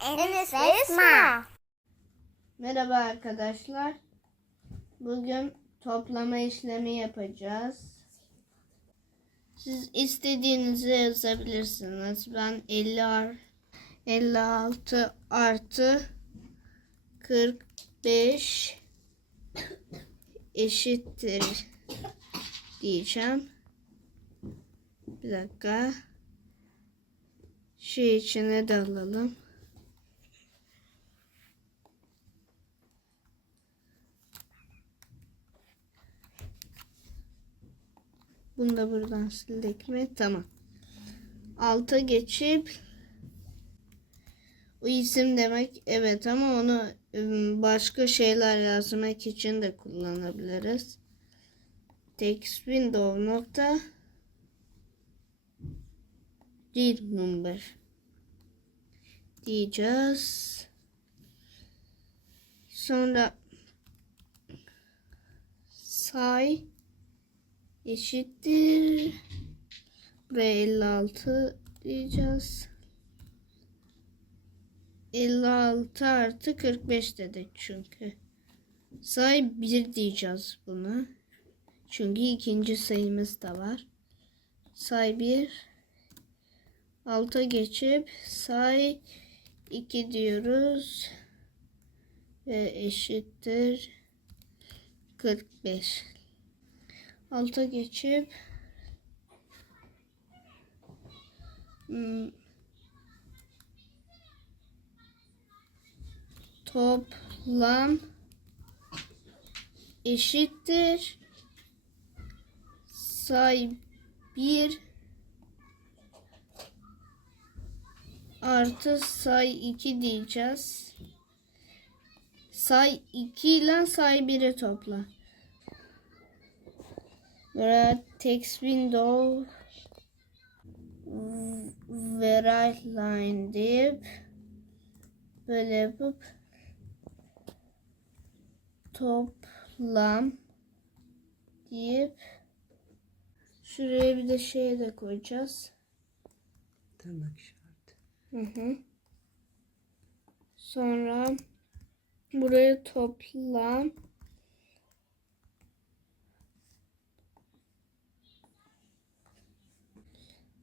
Enes Esma. Merhaba arkadaşlar. Bugün toplama işlemi yapacağız. Siz istediğinizi yazabilirsiniz. Ben 50 ar 56 artı 45 eşittir diyeceğim. Bir dakika. Şu içine de alalım. Bunu da buradan sildik mi? Tamam. Alta geçip o isim demek evet ama onu ım, başka şeyler yazmak için de kullanabiliriz. Text window nokta read number diyeceğiz. Sonra say eşittir. Buraya 56 diyeceğiz. 56 artı 45 dedik çünkü. Say 1 diyeceğiz bunu. Çünkü ikinci sayımız da var. Say 1. Alta geçip say 2 diyoruz. Ve eşittir 45 alta geçip hmm, toplam eşittir say 1 artı say 2 diyeceğiz. Say 2 ile say 1'i topla. Buraya text window ve right line deyip böyle yapıp toplam deyip şuraya bir de şey de koyacağız. Tırnak işareti. Hı. Sonra buraya toplam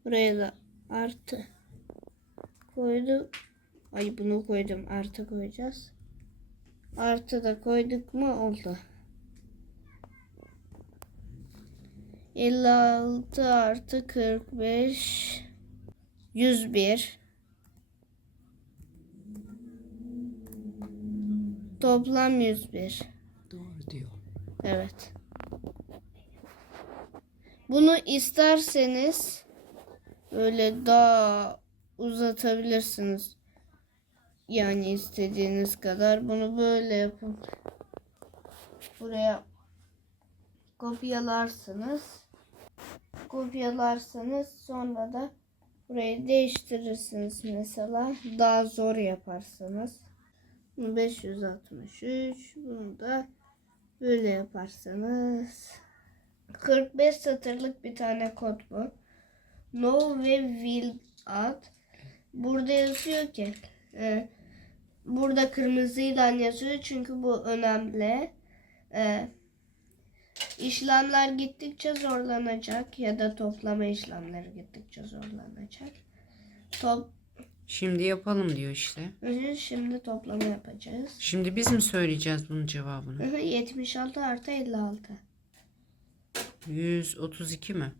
Buraya da artı koyduk. Ay bunu koydum. Artı koyacağız. Artı da koyduk mu oldu. 56 artı 45 101 Toplam 101 Doğru diyor. Evet. Bunu isterseniz böyle daha uzatabilirsiniz. Yani istediğiniz kadar bunu böyle yapın. Buraya kopyalarsınız. Kopyalarsanız sonra da burayı değiştirirsiniz mesela. Daha zor yaparsınız. Bunu 563 bunu da böyle yaparsanız 45 satırlık bir tane kod bu. No ve will add. Burada yazıyor ki e, burada kırmızıyla yazıyor çünkü bu önemli. E, işlemler gittikçe zorlanacak ya da toplama işlemleri gittikçe zorlanacak. Top, Şimdi yapalım diyor işte. şimdi toplama yapacağız. Şimdi biz mi söyleyeceğiz bunun cevabını? Hı hı, 76 artı 56. 132 mi?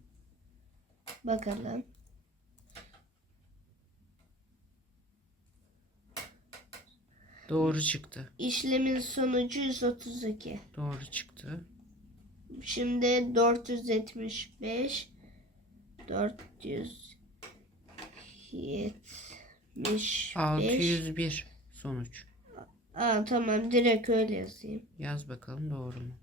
Bakalım. Doğru çıktı. İşlemin sonucu 132. Doğru çıktı. Şimdi 475 475 601 sonuç. Aa, tamam direkt öyle yazayım. Yaz bakalım doğru mu?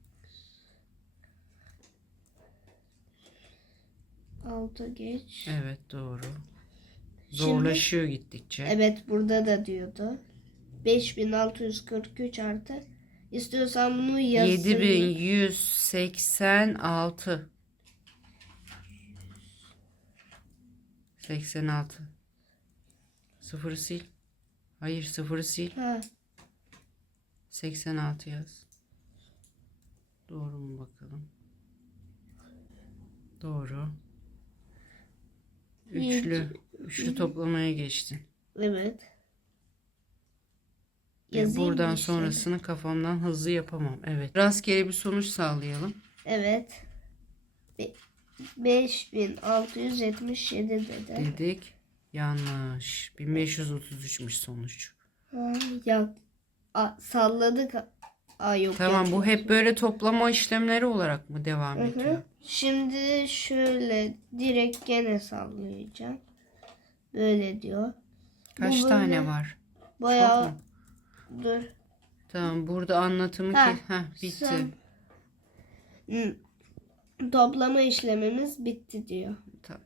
6 geç. Evet doğru. Zorlaşıyor gittikçe. Evet burada da diyordu. 5643 artı. İstiyorsan bunu yazayım. 7186. 86. Sıfırı sil. Hayır sıfırı sil. Ha, 86 yaz. Doğru mu bakalım? Doğru. Üçlü. Üçlü toplamaya geçtin. evet. Ve Yazayım mı buradan işte? sonrasını kafamdan hızlı yapamam. Evet. Rastgele bir sonuç sağlayalım. Evet. Be- 5677 dedi. Dedik. Yanlış. 1533'müş sonuç. Ha, ya a- salladık. Aa, yok, Tamam bu hep böyle toplama işlemleri olarak mı devam Hı ediyor? hı. Şimdi şöyle direkt gene sallayacağım. Böyle diyor. Kaç Bu tane böyle var? Bayağı dur. Tamam burada anlatımı Ha, ki Heh, bitti. sen- Hı. Toplama işlemimiz bitti diyor. Tamam.